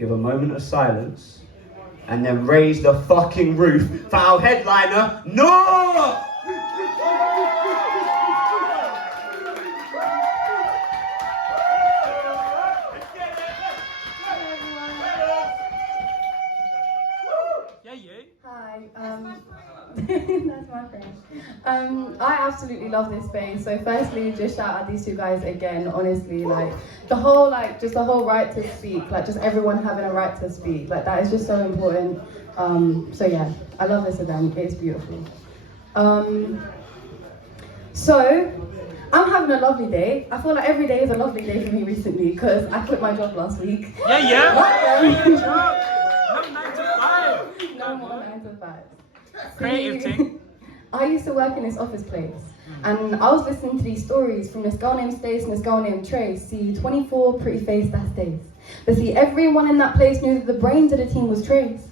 give a moment of silence, and then raise the fucking roof for our headliner, Noor! Hi, that's my friend. I absolutely love this space. So firstly, just shout out these two guys again. Honestly, like the whole right to speak, like just everyone having a right to speak, like that is just so important. So yeah, I love this event. It's beautiful. So I'm having a lovely day. I feel like every day is a lovely day for me recently because I quit my job last week. No more 9 to 5. Creative thing. I used to work in this office place, and I was listening to these stories from this girl named Stace and this girl named Trace. See, 24, pretty face, that's Stace. But see, everyone in that place knew that the brains of the team was Trace.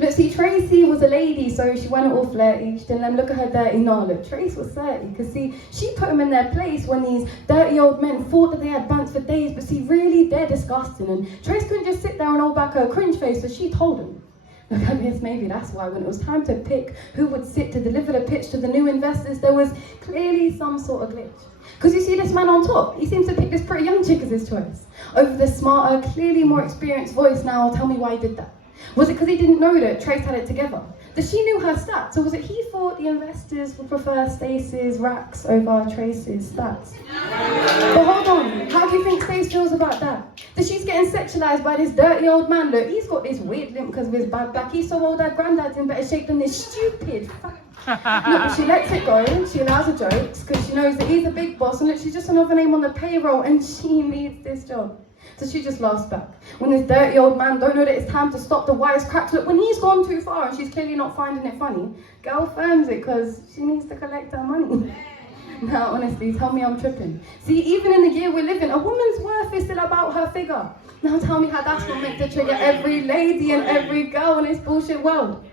Look, see, Tracy was a lady, so she went all flirty. She didn't let him look at her dirty. No, look, Trace was 30, because see, she put him in their place when these dirty old men thought that they had bants for days, but see, really, they're disgusting. And Trace couldn't just sit there and hold back her cringe face, so she told him. Look, I guess maybe that's why when it was time to pick who would sit to deliver the pitch to the new investors, there was clearly some sort of glitch. Because you see this man on top, he seems to pick this pretty young chick as his choice. Over the smarter, clearly more experienced voice. Now tell me why he did that. Was it because he didn't know that Trace had it together? That she knew her stats? Or was it he thought the investors would prefer Stacey's racks over Trace's stats? But hold on, how do you think Stace feels about that? That she's getting sexualized by this dirty old man. Look, he's got this weird limp because of his bad back. He's so old that granddad's in better shape than this stupid Look, but she lets it go, she allows her jokes because she knows that he's a big boss and look, she's just another name on the payroll and she needs this job. So she just laughs back. When this dirty old man don't know that it's time to stop the wisecracks, look, when he's gone too far and she's clearly not finding it funny, girl firms it because she needs to collect her money. Now, honestly, tell me I'm tripping. See, even in the year we're living, a woman's worth is still about her figure. Now tell me how that's not meant to trigger every lady and every girl in this bullshit world.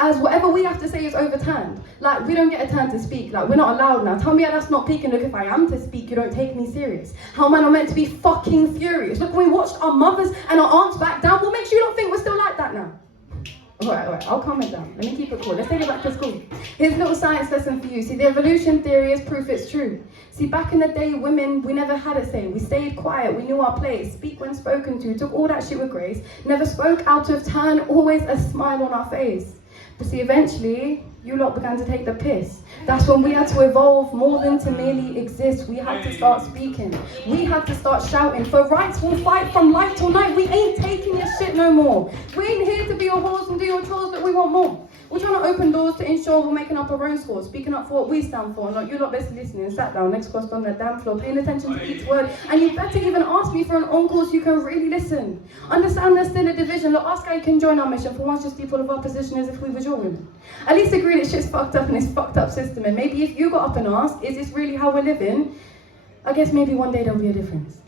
As whatever we have to say is overturned. Like, we don't get a turn to speak. Like, we're not allowed now. Tell me how that's not peaking. Look, if I am to speak, you don't take me serious. How men are meant to be fucking furious. Look, when we watched our mothers and our aunts back down, what makes you not think we're still like that now? Alright, I'll calm it down. Let me keep it cool. Let's take it back to school. Here's a little science lesson for you. See, the evolution theory is proof it's true. See, back in the day, women, we never had a say. We stayed quiet, we knew our place, speak when spoken to, took all that shit with grace, never spoke out of turn, always a smile on our face. But see, eventually, you lot began to take the piss. That's when we had to evolve more than to merely exist. We had to start speaking. We had to start shouting. For rights, we'll fight from light till night. We ain't taking your shit no more. We ain't here to be your whores and do your chores, but we want more. We're trying to open doors to ensure we're making up our own scores, speaking up for what we stand for, not you lot best listening, sat down, next crossed on the damn floor, paying attention to each word, and you better even ask me for an encore so you can really listen. Understand there's still a division, look, ask how you can join our mission, for once just be full of opposition as if we were your women. At least agree that shit's fucked up in this fucked up system, and maybe if you got up and asked, is this really how we're living? I guess maybe one day there'll be a difference.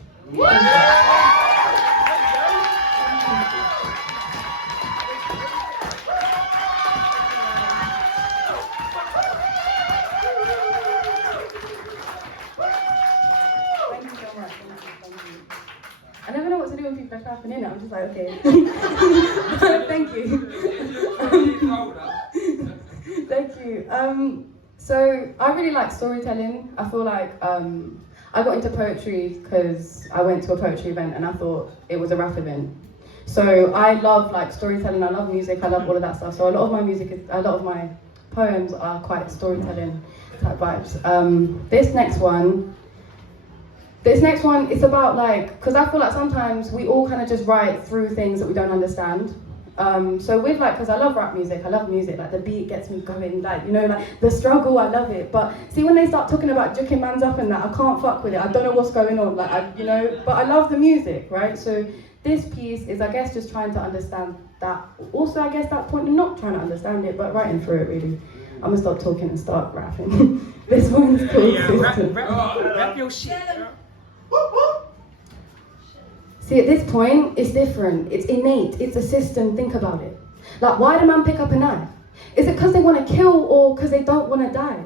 I never know what to do when people are clapping in. I'm just like, okay. Thank you. Thank you. So I really like storytelling. I feel like I got into poetry because I went to a poetry event and I thought it was a rap event. So I love like storytelling. I love music. I love all of that stuff. So a lot of my music, a lot of my poems are quite storytelling type vibes. This next one is about like, because I feel like sometimes we all kind of just write through things that we don't understand. So with like, because I love rap music, I love music, like the beat gets me going, like, you know, like the struggle, I love it. But see, when they start talking about juking mans up and that, I can't fuck with it. I don't know what's going on, like, you know, but I love the music, right? So this piece is, I guess, just trying to understand that. Also, I guess that point of not trying to understand it, but writing through it, really. I'm gonna stop talking and start rapping. This one's called System. Rap your shit. See, at this point, it's different. It's innate. It's a system. Think about it. Like, why do man pick up a knife? Is it because they want to kill or because they don't want to die?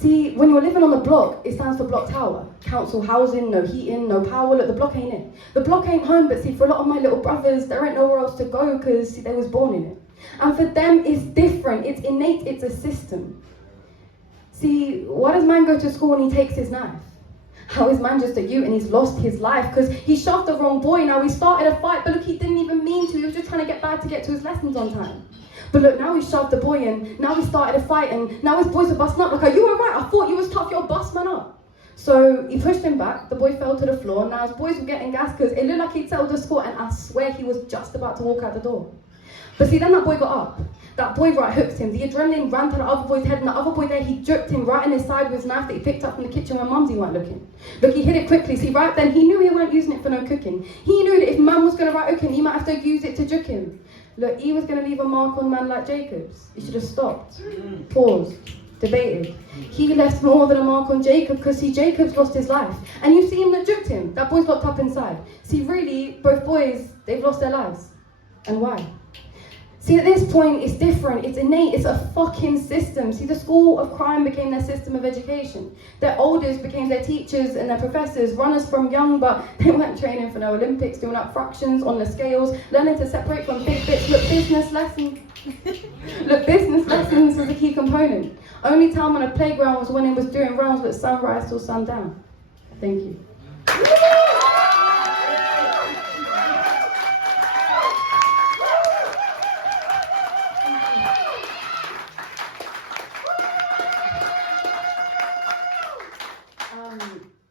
See, when you're living on the block, it stands for block tower. Council housing, no heating, no power. Look, the block ain't it. The block ain't home, but see, for a lot of my little brothers, there ain't nowhere else to go because they was born in it. And for them, it's different. It's innate. It's a system. See, why does man go to school and he takes his knife? How is man just a youth and he's lost his life? Because he shoved the wrong boy. Now he started a fight, but look, he didn't even mean to. He was just trying to get back to get to his lessons on time. But look, now he shoved the boy in. Now he started a fight, and now his boys are busting up. Like, are you alright? I thought you was tough. You're bust man up. So he pushed him back. The boy fell to the floor. Now his boys were getting gas because it looked like he'd settled the score, and I swear he was just about to walk out the door. But see, then that boy got up. That boy right hooked him. The adrenaline ran to the other boy's head, and the other boy there, he jerked him right in his side with his knife that he picked up from the kitchen when mumsy weren't looking. Look, he hit it quickly. See, right then, he knew he weren't using it for no cooking. He knew that if mum was going to right hook him, he might have to use it to juke him. Look, he was going to leave a mark on man like Jacob's. He should have stopped, paused, debated. He left more than a mark on Jacob because, see, Jacob's lost his life. And you see him that juked him. That boy's locked up inside. See, really, both boys, they've lost their lives. And why? See, at this point, it's different, it's innate, it's a fucking system. See, the school of crime became their system of education. Their elders became their teachers and their professors, runners from young, but they weren't training for no Olympics, doing up fractions on the scales, learning to separate from big bits. Look, business lessons. Look, business lessons was a key component. Only time on a playground was when it was doing rounds with sunrise till sundown. Thank you.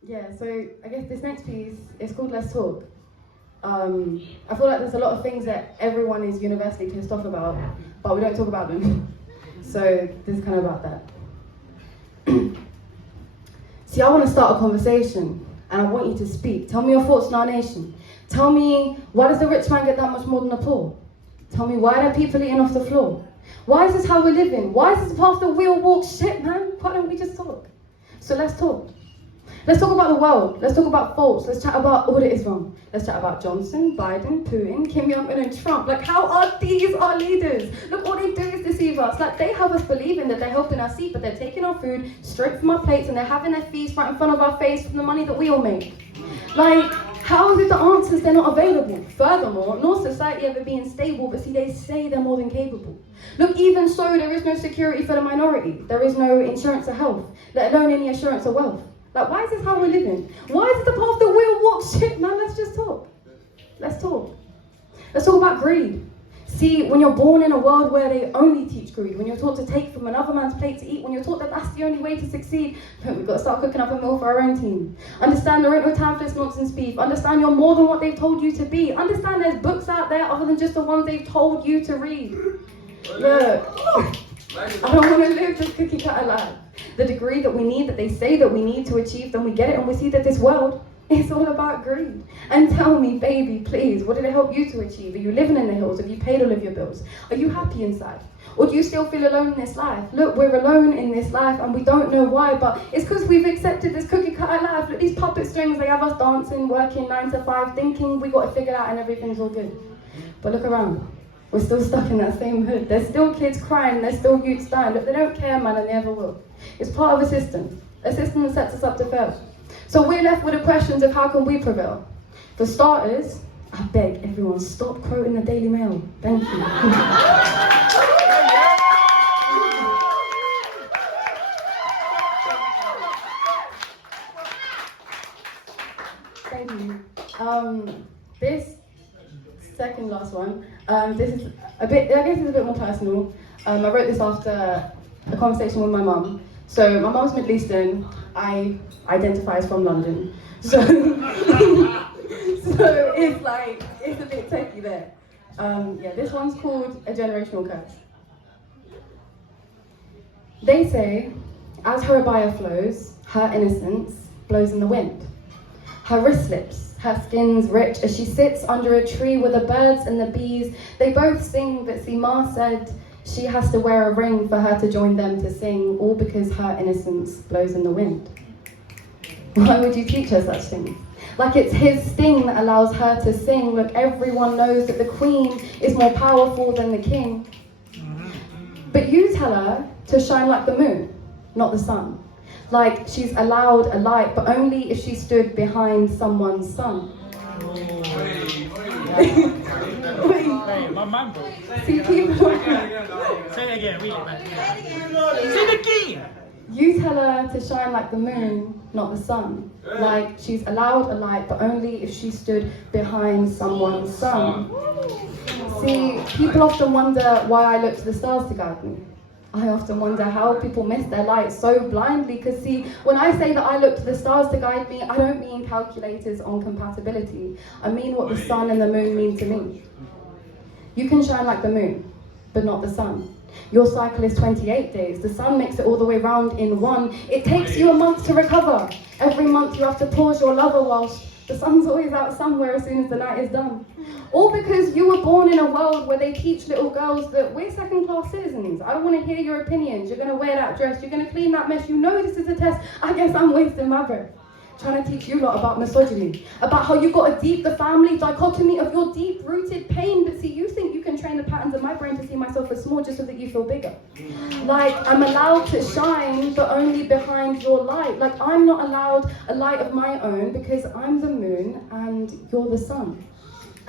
Yeah, so I guess this next piece is called Let's Talk. I feel like there's a lot of things that everyone is universally pissed off about, but we don't talk about them. So this is kind of about that. See, I want to start a conversation, and I want you to speak. Tell me your thoughts on our nation. Tell me, why does the rich man get that much more than the poor? Tell me, why are people eating off the floor? Why is this how we're living? Why is this the path that we all walk? Shit, man, why don't we just talk? So let's talk. Let's talk about the world. Let's talk about faults. Let's chat about all that is wrong. Let's chat about Johnson, Biden, Putin, Kim Jong-un and Trump. Like, how are these our leaders? Look, all they do is deceive us. Like, they have us believing that they're helping us eat, but they're taking our food straight from our plates and they're having their feast right in front of our face from the money that we all make. Like, how is it the answers, they're not available? Furthermore, nor society ever being stable, but see, they say they're more than capable. Look, even so, there is no security for the minority. There is no insurance of health, let alone any assurance of wealth. Like, why is this how we're living? Why is it the path that we'll walk? Shit, man, let's just talk. Let's talk. Let's talk about greed. See, when you're born in a world where they only teach greed, when you're taught to take from another man's plate to eat, when you're taught that that's the only way to succeed, we've got to start cooking up a meal for our own team. Understand there ain't no time for this nonsense beef. Understand you're more than what they've told you to be. Understand there's books out there other than just the ones they've told you to read. Look, I don't want to live this cookie cutter life. The degree that we need, that they say that we need to achieve, then we get it and we see that this world is all about greed. And tell me, baby, please, what did it help you to achieve? Are you living in the hills? Have you paid all of your bills? Are you happy inside? Or do you still feel alone in this life? Look, we're alone in this life and we don't know why, but it's because we've accepted this cookie cutter life. Look, these puppet strings, they have us dancing, working 9 to 5, thinking we got it figured out and everything's all good. But look around. We're still stuck in that same hood. There's still kids crying, there's still youths dying. Look, they don't care, man, and they never will. It's part of a system that sets us up to fail. So we're left with the questions of how can we prevail? For starters, I beg everyone, stop quoting the Daily Mail. Thank you. Thank you. This second last one, this is a bit, I guess it's a bit more personal. I wrote this after a conversation with my mum. So my mum's Middle Eastern, I identify as from London. So, so it's like, it's a bit techie there. Yeah, this one's called A Generational Curse. They say, as her abaya flows, her innocence blows in the wind. Her wrist slips, her skin's rich as she sits under a tree with the birds and the bees. They both sing, but see, Ma said she has to wear a ring for her to join them to sing, all because her innocence blows in the wind. Why would you teach her such things? Like it's his sting that allows her to sing. Look, everyone knows that the queen is more powerful than the king. But you tell her to shine like the moon, not the sun. Like she's allowed a light, but only if she stood behind someone's sun. Hey, my man, bro. See, people. Say it again, read it, man. Say it again! You tell her to shine like the moon, not the sun. Like she's allowed a light, but only if she stood behind someone's sun. See, people often wonder why I look to the stars to guide me. I often wonder how people miss their light so blindly, because see, when I say that I look to the stars to guide me, I don't mean calculators on compatibility. I mean what the sun and the moon mean to me. You can shine like the moon, but not the sun. Your cycle is 28 days. The sun makes it all the way round in one. It takes you a month to recover. Every month you have to pause your lover whilst the sun's always out somewhere as soon as the night is done. All because you were born in a world where they teach little girls that we're second-class citizens. I don't want to hear your opinions. You're going to wear that dress. You're going to clean that mess. You know this is a test. I guess I'm wasting my breath. Trying to teach you lot about misogyny, about how you got to deep the family dichotomy of your deep-rooted pain. But see, you think you can train the patterns of my brain to see myself as small just so that you feel bigger. Like I'm allowed to shine, but only behind your light. Like I'm not allowed a light of my own because I'm the moon and you're the sun.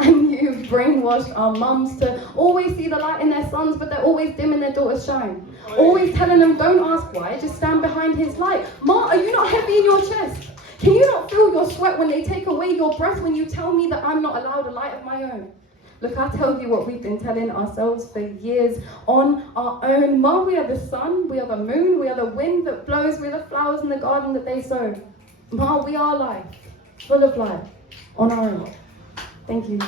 And you've brainwashed our mums to always see the light in their sons, but they're always dim in their daughters' shine. Always telling them, don't ask why, just stand behind his light. Ma, are you not heavy in your chest? Can you not feel your sweat when they take away your breath when you tell me that I'm not allowed a light of my own? Look, I tell you what we've been telling ourselves for years on our own. Ma, we are the sun, we are the moon, we are the wind that blows, we're the flowers in the garden that they sow. Ma, we are life, full of life, on our own. Thank you.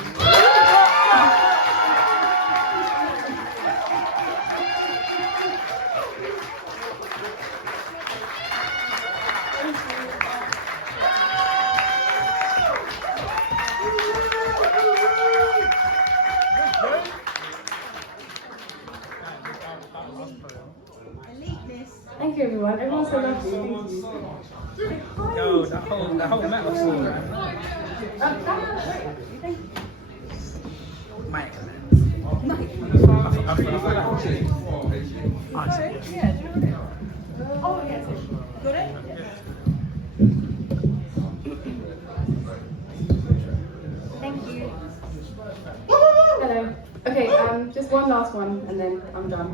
Thank you, everyone. Everyone's so lovely. Thank you. Yo, that whole metaphor, man. Thank you. Mike. Oh, yes. Got it? Thank you. Hello. Okay, just one last one and then I'm done.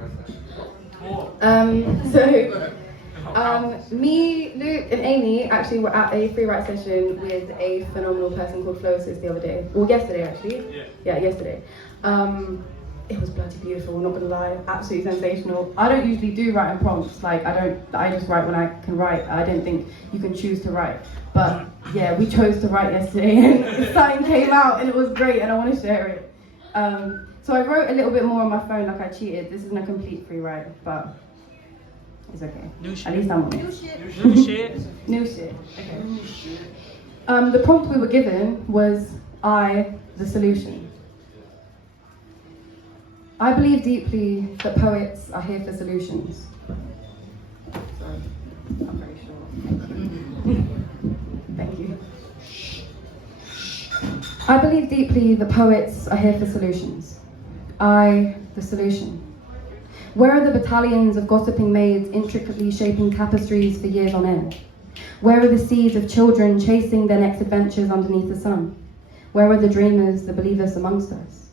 Me, Luke, and Amy actually were at a free write session with a phenomenal person called Flosis the other day. Well, yesterday actually. Yeah, yesterday. It was bloody beautiful, not gonna lie, absolutely sensational. I don't usually do writing prompts, like I just write when I can write. I don't think you can choose to write. But yeah, we chose to write yesterday and something came out and it was great and I want to share it. So I wrote a little bit more on my phone, like I cheated. This isn't a complete free write, but it's okay. At least I'm honest. New shit. New shit. Okay. The prompt we were given was I, the solution. I believe deeply that poets are here for solutions. Sorry, I'm very sure. Thank you. I believe deeply that poets are here for solutions. I, the solution. Where are the battalions of gossiping maids intricately shaping tapestries for years on end? Where are the seeds of children chasing their next adventures underneath the sun? Where are the dreamers, the believers amongst us?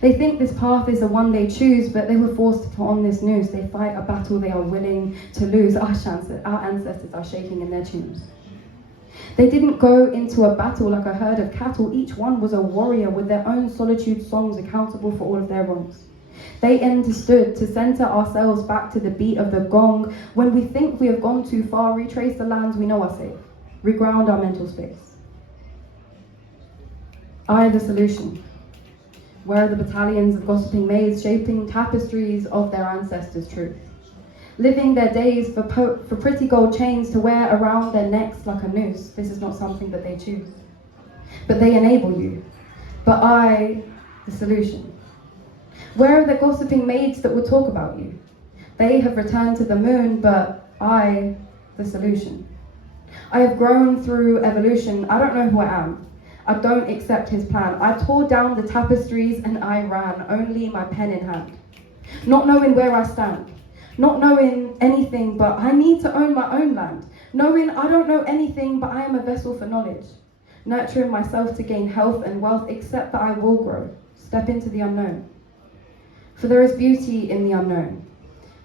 They think this path is the one they choose, but they were forced to put on this noose. They fight a battle they are willing to lose. Our ancestors are shaking in their tombs. They didn't go into a battle like a herd of cattle. Each one was a warrior with their own solitude songs accountable for all of their wrongs. They understood to center ourselves back to the beat of the gong. When we think we have gone too far, retrace the lands we know are safe. Reground our mental space. I, the solution. Where are the battalions of gossiping maids shaping tapestries of their ancestors' truth? Living their days for pretty gold chains to wear around their necks like a noose. This is not something that they choose. But they enable you. But I, the solution. Where are the gossiping maids that would talk about you? They have returned to the moon, but I, the solution. I have grown through evolution. I don't know who I am. I don't accept his plan. I tore down the tapestries and I ran, only my pen in hand. Not knowing where I stand. Not knowing anything, but I need to own my own land. Knowing I don't know anything, but I am a vessel for knowledge. Nurturing myself to gain health and wealth, except that I will grow. Step into the unknown. For there is beauty in the unknown.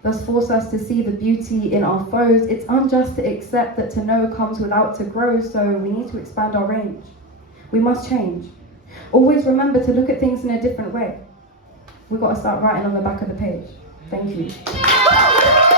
Thus force us to see the beauty in our foes. It's unjust to accept that to know comes without to grow, so we need to expand our range. We must change. Always remember to look at things in a different way. We've got to start writing on the back of the page. Thank you.